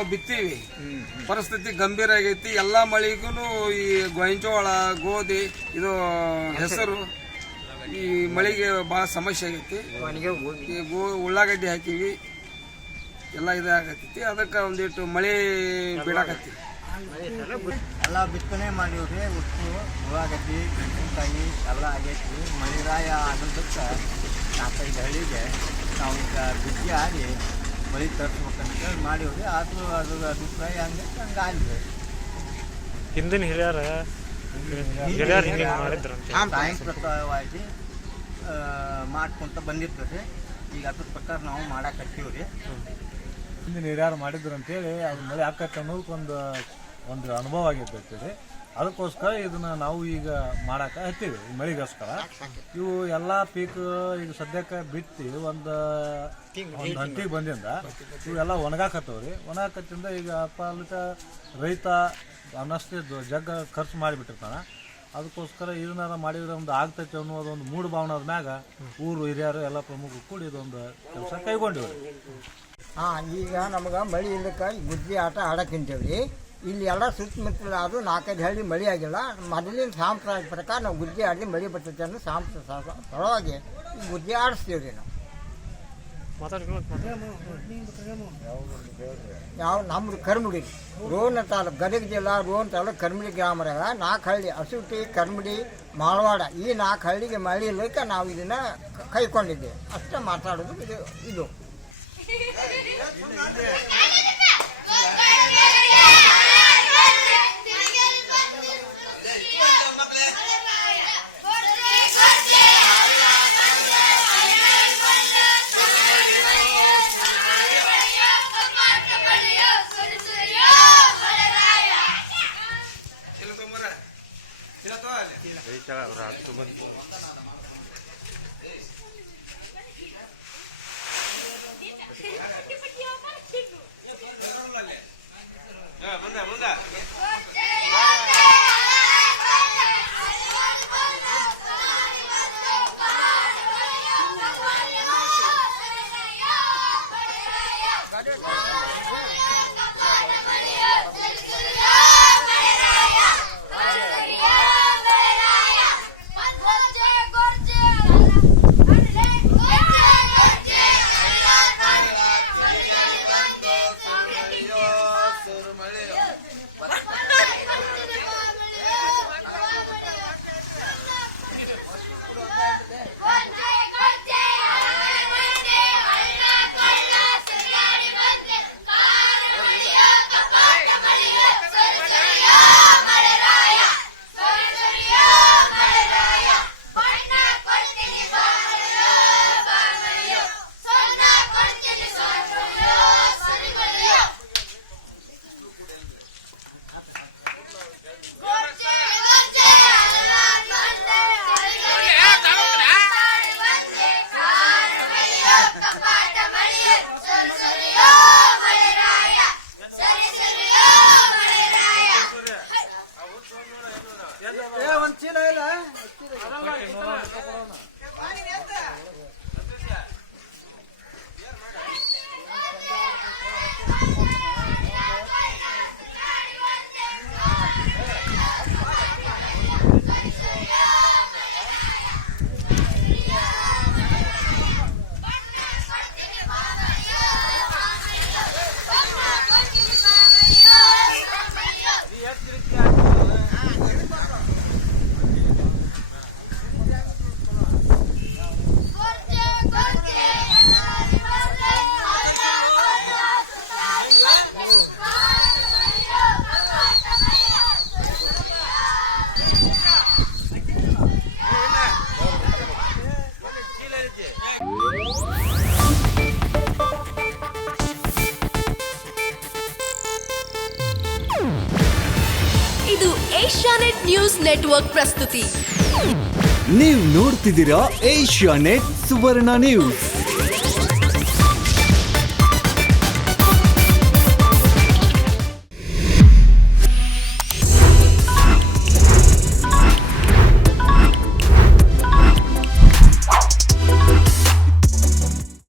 ನಾವು ಬಿತ್ತೀವಿ. ಪರಿಸ್ಥಿತಿ ಗಂಭೀರ ಆಗೈತಿ. ಎಲ್ಲ ಮಳೆಗೂ ಈ ಗೋಂಜೋಳ, ಗೋಧಿ, ಇದು ಹೆಸರು ಈ ಮಳೆಗೆ ಭಾಳ ಸಮಸ್ಯೆ ಆಗೈತಿ. ಈ ಉಳ್ಳಾಗಡ್ಡಿ ಹಾಕಿವಿ, ಎಲ್ಲ ಇದಾಗತ್ತೈತಿ. ಅದಕ್ಕೆ ಒಂದಿಟ್ಟು ಮಳೆ ಬಿಡಾಕತ್ತಿ. ಎಲ್ಲ ಬಿತ್ತನೆ ಮಾಡಿವ್ರಿ. ಉಪ್ಪು, ಉಳ್ಳಾಗಡ್ಡಿ, ಮೆಣಸಿನ್ಕಾಯಿ ಎಲ್ಲ ಆಗೈತಿ. ಮಳೆರಾಯ ಆಗೋದಕ್ಕೆ 4-5 ಹಳ್ಳಿಗೆ ನಾವು ಈಗ ಬಿಜ್ಜಿ ಆಡಿ ಮಳೆ ತರಿಸ್ಬೇಕಂತ ಮಾಡಿವ್ರಿ. ಆದರೂ ಅದು ಅಭಿಪ್ರಾಯ ಹಂಗೆ ಆಗಿದೆ. ಹಿಂದಿನ ಹಿರಿಯರು ಸಾಂಪ್ರದಾಯವಾಗಿ ಮಾಡ್ಕೊಂತ ಬಂದಿರ್ತದೆ. ಈಗ ಅದ್ರ ಪ್ರಕಾರ ನಾವು ಮಾಡಾಕತ್ತೀವಿ ರೀ. ಹಿಂದಿನ ಹಿರಿಯರು ಮಾಡಿದ್ರು ಅಂತೇಳಿ ಅದು ಮಳೆ ಆಕತ್ತೆ ಅನ್ನೋದಕ್ಕೆ ಒಂದು ಅನುಭವ ಆಗಿರ್ತೈತಿ ರೀ. ಅದಕ್ಕೋಸ್ಕರ ಇದನ್ನು ನಾವು ಈಗ ಮಾಡಕ್ಕೆ ಹತ್ತೀವಿ ಮಳೆಗೋಸ್ಕರ. ಇವು ಎಲ್ಲ ಪೀಕ್ ಈಗ ಸದ್ಯಕ್ಕೆ ಬಿತ್ತಿ ಒಂದು ಹಂತಿಗೆ ಬಂದಿಂದ ಇವೆಲ್ಲ ಒಣಗಾಕತ್ತವ್ರಿ. ಒಣಗಾಕತ್ತಿಂದ ಈಗ ಪಾಲಿತ ರೈತ ಅನ್ನಷ್ಟೇ ಜಗ್ಗ ಖರ್ಚು ಮಾಡಿಬಿಟ್ಟಿರ್ತಾನೆ. ಅದಕ್ಕೋಸ್ಕರ ಇದನ್ನಾರ ಮಾಡಿದ್ರೆ ಒಂದು ಆಗ್ತೈತೆ ಅನ್ನೋದು ಒಂದು ಮೂಢ ಭಾವನದ ಮ್ಯಾಗ ಊರು ಹಿರಿಯರು ಎಲ್ಲ ಪ್ರಮುಖರು ಕೂಡಿ ಇದೊಂದು ಕೆಲಸ ಕೈಗೊಂಡಿವ್ರಿ. ಈಗ ನಮ್ಗೆ ಮಳೆ ಇಲ್ಲಕ್ಕೆ ಗುಜ್ಜಿ ಆಟ ಆಡಕ್ಕಿಂತೇವೆ ರೀ. ಇಲ್ಲಿ ಎಲ್ಲ ಸುತ್ತಮುತ್ತಲ ಅದು 4-5 ಹಳ್ಳಿ ಮಳೆ ಆಗಿಲ್ಲ. ಮೊದಲಿನ ಸಾಂಪ್ರದಾಯಿಕ ಪ್ರಕಾರ ನಾವು ಗುಜ್ಜಿ ಆಡಿ ಮಳೆ ಬರ್ತೈತೆ ಅನ್ನೋ ಸರಳವಾಗಿ ಗುಜ್ಜಿ ಆಡಿಸ್ತೀವಿ ರೀ ನಾವು. ನಮ್ದು ಕರ್ಮಡಿ ರೋಣ ತಾಲೂಕು, ಗದಗ ಜಿಲ್ಲಾ ರೋಣ ತಾಲೂಕು ಕರ್ಮಡಿ ಗ್ರಾಮದಾಗ 4 ಹಳ್ಳಿ ಅಸೂಟಿ, ಕರ್ಮಡಿ, ಮಾಳವಾಡ ಈ 4 ಹಳ್ಳಿಗೆ ಮಳೆ ಇಲ್ಲಕ್ಕೆ ನಾವು ಇದನ್ನು ಕೈಕೊಂಡಿದ್ದೇವೆ. ಅಷ್ಟೇ ಮಾತಾಡೋದು ಇದು. ಇದು ಏಷ್ಯಾನೆಟ್ ನ್ಯೂಸ್ ನೆಟ್ವರ್ಕ್ ಪ್ರಸ್ತುತಿ. ನೀವು ನೋಡ್ತಿದ್ದೀರಾ ಏಷ್ಯಾನೆಟ್ ಸುವರ್ಣ ನ್ಯೂಸ್.